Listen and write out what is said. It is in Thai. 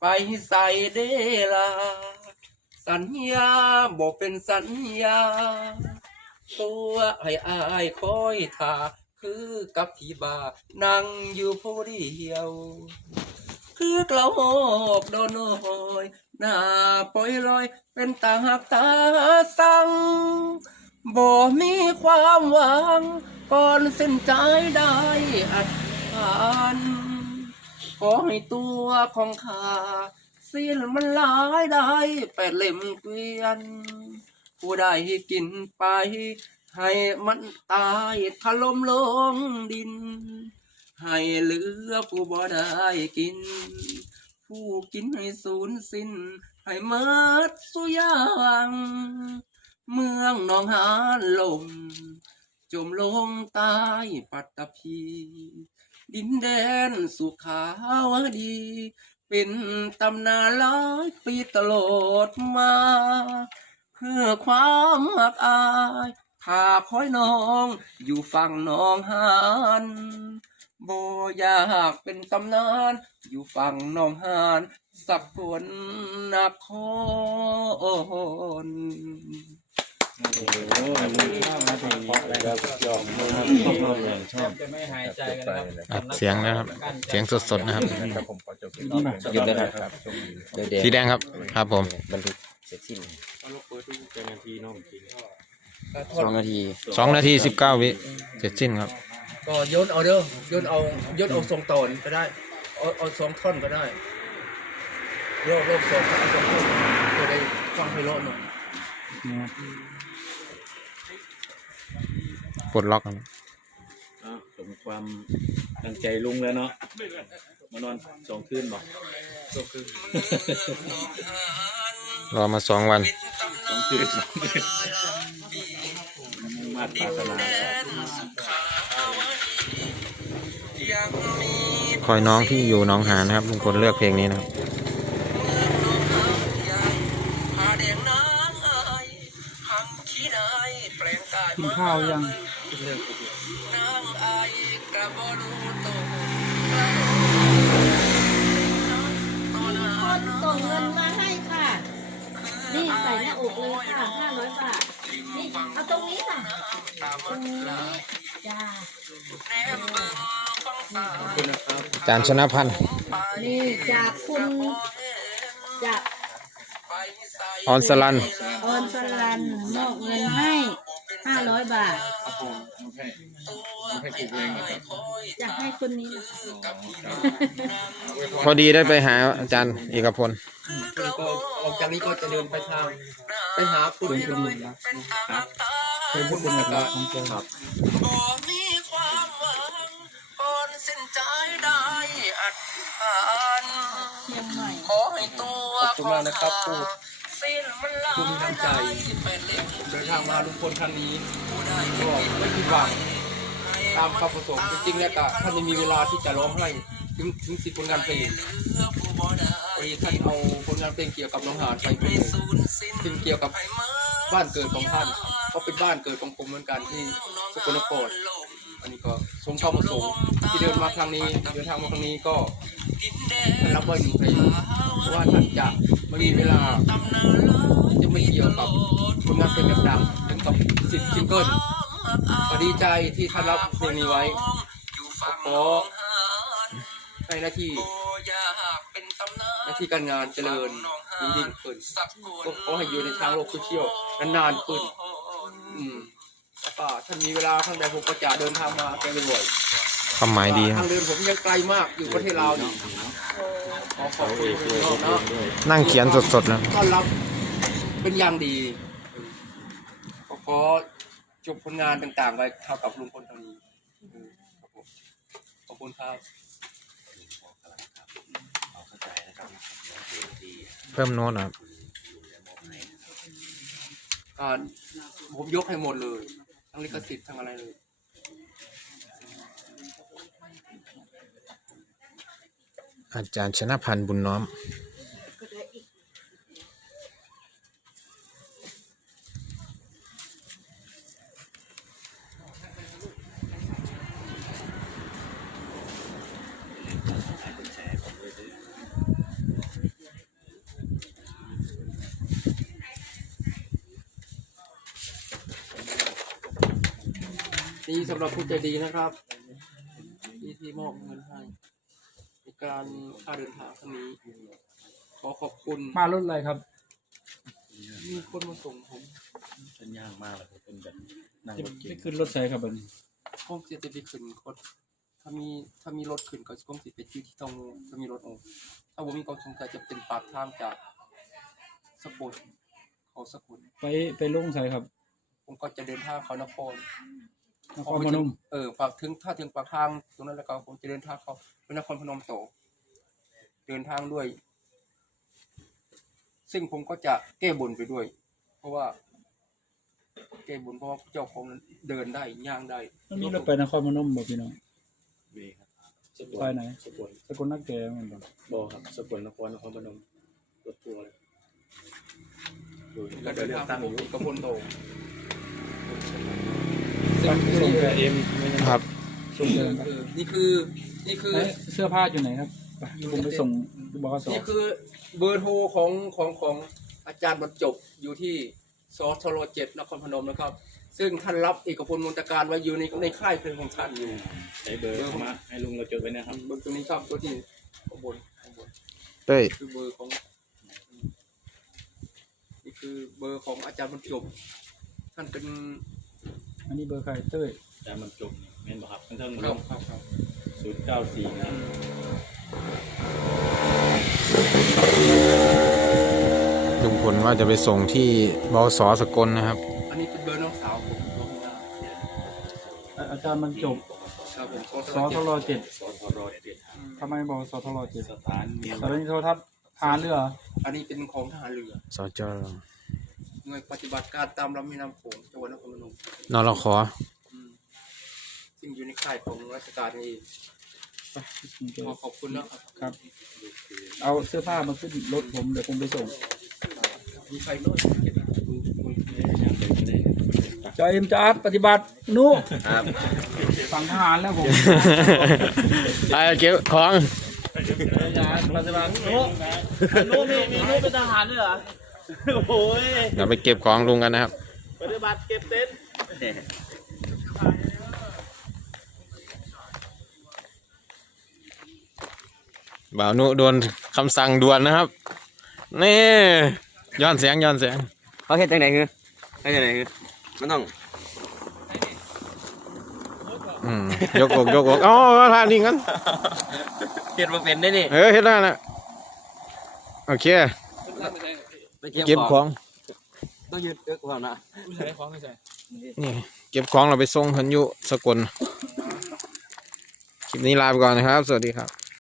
ไปใส่เดลาสัญญาบอกเป็นสัญญา ตัวไอ้อายคอยทาคือกับที่บานั่งอยู่ผู้เดียว คือกระหอบโดนหอยหน้าปล่อยลอย เป็นตาหักตาสั่งบ่มีความหวัง ก่อนเส้นใจได้อัดผ่าน ขอให้ตัวของข้าสิ้นมันหลายได้แปดเล่มเกวียน ผู้ใดกินไป ให้มันตายถล่มลงดิน ให้เหลือผู้บ่ได้กิน ผู้กินให้สูญสิ้น ให้เมิดสุยางเมืองนองหานลม จมลงใต้ปัตตภี ดินแดนสุขาวดี เป็นตำนานหลายปีตลอดมา เพื่อความหักอายถ้าคอยน้องอยู่ฝั่งหนองหานบ่อยากเป็นตำนานอยู่ฝั่งหนองหานสักคนนครจะไม่หายใจกัน ครับอัดเสียงนะครับ เสียงสดๆนะครับหยุดเลยครับเดี๋ยวเดี๋ยวสีแดงครับ ครับผมบันทึกเสร็จสิ้นสสองนาทีสองนาทีสิบเก้าวิเสร็จสิ้นครับ ก็โยนเอาเด้อโยนเอาโยนเอาทรงตอนก็ได้เอาเอาสองท่อนก็ได้โยกโยกสองเอาสองท่อนจะได้ฟังไพเราะหน่อย ปลดล็อกครับอะสมความตั้งใจลุงแล้วเนาะมานอนสองคืนบอกก็คือรอมาสองวันสองคืนสองคืนมาดปรารถนายังมีคอยน้องที่อยู่หน้องหานนะครับลุงพลเลือกเพลงนี้นะครับ ผ้าแดงนางเอ้ยหังขี้นายแปลง กายกินข้าวยังนางไอ้กระบรูโตตอนนั้คนนส่งเงินมาให้ค่ะ นี่ใส่หน้าอกเลยค่ะห้าร้อยบาท นี่เอาตรงนี้ค่ะตามมันลายจ้าแนมเบิ่งฟังสาขอบคุณนะครับอาจารย์ชนะพันธ์นี่จากคุณจากไปใส่ ออนสลัน ออนสลันมอบเงินให้ห้าร้อยบาทให้ปลูกเองนะครับจะให้คนนี้พอดีได้ไปหาอาจารย์เอกพล แล้วก็ออกจากนี้ก็จะเดินไปทางไปหาคุณเป็นคนนะเคยพูดเป็นแบบเราของเจอบ่มีความหวังก่อนเส้นใจได้อัดผ่าน เชียงใหม่ ขอให้ตัวของนะครับผู้ สิ้นมันลายน้ำใจเดินทางมาลุงพลครั้งนี้ก็ไม่ผิดหวังตามคำประสงค์จริงๆแล้วก็ท่านไม่มีเวลาที่จะร้องให้ถึงถึงสิบผลงานเพลงพอดีท่านเอาผลงานเพลงเกี่ยวกับน้องหานไปเพลงซึ่งเกี่ยวกับบ้านเกิดของท่านก็เป็นบ้านเกิดของผมเหมือนกันที่สกลนครอันนี้ก็สมความประสงค์ที่เดินมาครั้งนี้เดินทางมาครั้งนี้ก็ท่านรับไว้หนึ่งเพลงเพราะว่าท่านจะ ไม่มีเวลาที่จะไม่เกี่ยวกับผลงานเพลงดังๆถึงกับสิบซิงเกิลก็ดีใจที่ท่านรับเพลงนี้ไว้ก็ขอให้หน้าที่หน้าที่การงานเจริญยิ่งยิ่งขึ้นก็ขอให้อยู่ในทางโลกโซเชียลนานๆขึ้น อืม แล้วก็ท่านมีเวลาท่านใดผมก็จะเดินทางมาแกบ่อยๆความหมายดีคทารับงเดินผมยังไกลมากอยู่ประเทศลาวนี่ขอขอบคุณคุณพ่อเนาะนั่งเขียนสดๆนะต้อนรับเป็นอย่างดีก็ขอจบผลงานต่างๆไว้เท่ากับลุงพลเท่านี้อืมครับผมขอบคุณครับ เพิ่มโน้ตนะครับอ่าผมยกให้หมดเลย ทั้งลิขสิทธิ์ทั้งอะไรเลยอาจารย์ชนะพันธ์บุญน้อม นี่สำหรับผู้ใจดีนะครับที่ที่มอบเงินให้ในการค่าเดินทางครั้งนี้ ขอขอบคุณมารถอะไรครับ มีคนมาส่งผมเป็นยากมากเลยเป็นแบบนั่งจะรถเก่ไปงขึ้นรถไฟครับบัดนี้คงจะไปขึ้นรถถ้ามีถ้ามีรถขึ้นก็คงจะไปที่ที่ต้องถ้ามีรถออกถ้าผมมีกองสงสัยจะเป็นปากทางจากสกุลเขาสกุลไปไปลงใส่ครับ ผมก็จะเดินทางเขานคร นครพนมเออฝากถึงถ้าถึงปากทางตรงนั้นแล้วก็ผมจะเดินทางเขาไปนครพนมโตอเดินทางด้วย ซึ่งผมก็จะแก้บนไปด้วย เพราะว่า แก้บนเพราะว่าเจ้าของนั้นเดินได้ย่างได้มันมีรถไปนครพนมบ่พี่น้องเวครับสกลไปไหนสกลสกลนักแก่แม่นบ่บอครับสกลนครนครพนมรถทัวร์เลยดูก็ก็เดิเดินนทาทางงผอมยู่กับพลโต ไปส่งแกเอ็มไม่ได้ครับส่งแกนี่คือนี่คือนี่คือไหนเสื้อผ้าอยู่ไหนครับไปผมไปส่งบกสนี่คือเบอร์โทรของของของอาจารย์บรรจบอยู่ที่สทรเจ็ดนครพนมนะครับ ซึ่งท่านรับเอกพลมนตการไว้อยู่ในในค่ายเพลงของท่านอยู่ใช้เบอร์เข้ามาให้ลุงเราจดไว้นะครับเบอร์ตัวนี้ครับตัวที่ข้างบนข้างบนเต้ยคือเบอร์ของนี่คือเบอร์ของอาจารย์บรรจบท่านเป็น อันนี้เบอร์ใครเต้ยอาจารย์มันจบเมนบอกครับทั้งทั้งครับครับครับศูนย์เก้าสี่ลุงพลว่าจะไปส่งที่บสสกลนะครับ อันนี้เป็นเบอร์น้องสาวผมน้องหน้าอะอาจารย์มันจบครับผมสทรเจ็ดสทรเจ็ดทำไมบอกสทรเจ็ดสถานเมียนสถานีโทรทัศน์หาเรือเหรออันนี้เป็นของทหารเรือสจ หน่วยปฏิบัติการตามลำแม่น้ำโขงจังหวัดนครพนมนรขออืมซึ่งอยู่ในค่ายของราชการนี้ขอขอบคุณนะครับครับ เอาเสื้อผ้ามาขึ้นรถผมเดี๋ยวผมไปส่งมีใครโน้ตเก็บดูดูจอยเอ็มจาร์ดปฏิบัตินู่ครับฝั่งทหารแล้วผมไปเก็บของปฏิบัตินู่นู่มีมีนู่เป็นทหารด้วยเหรอ โอ้ยเดี๋ยวไปเก็บของลุงกันนะครับ ปฏิบัติเก็บเต็นท์บ่าวนุโดนคำสั่งด่วนนะครับ นี่ย้อนเสียงย้อนเสียงเขาเฮ็ดจังไหนคือเฮ็ดจังไหนคือมันต้องอืมยกอกยกอกอ๋อท่านี้งั้นเฮ็ดบ่เป็นได้นี่เออเฮ็ดได้แล้วโอเค ไปเก็บของ ต้องยืดเอิกความนะนี่ เก็บของเราไปส่งเพิ่นอยู่สกลคลิปนี้ลาไปก่อนนะครับ สวัสดีครับ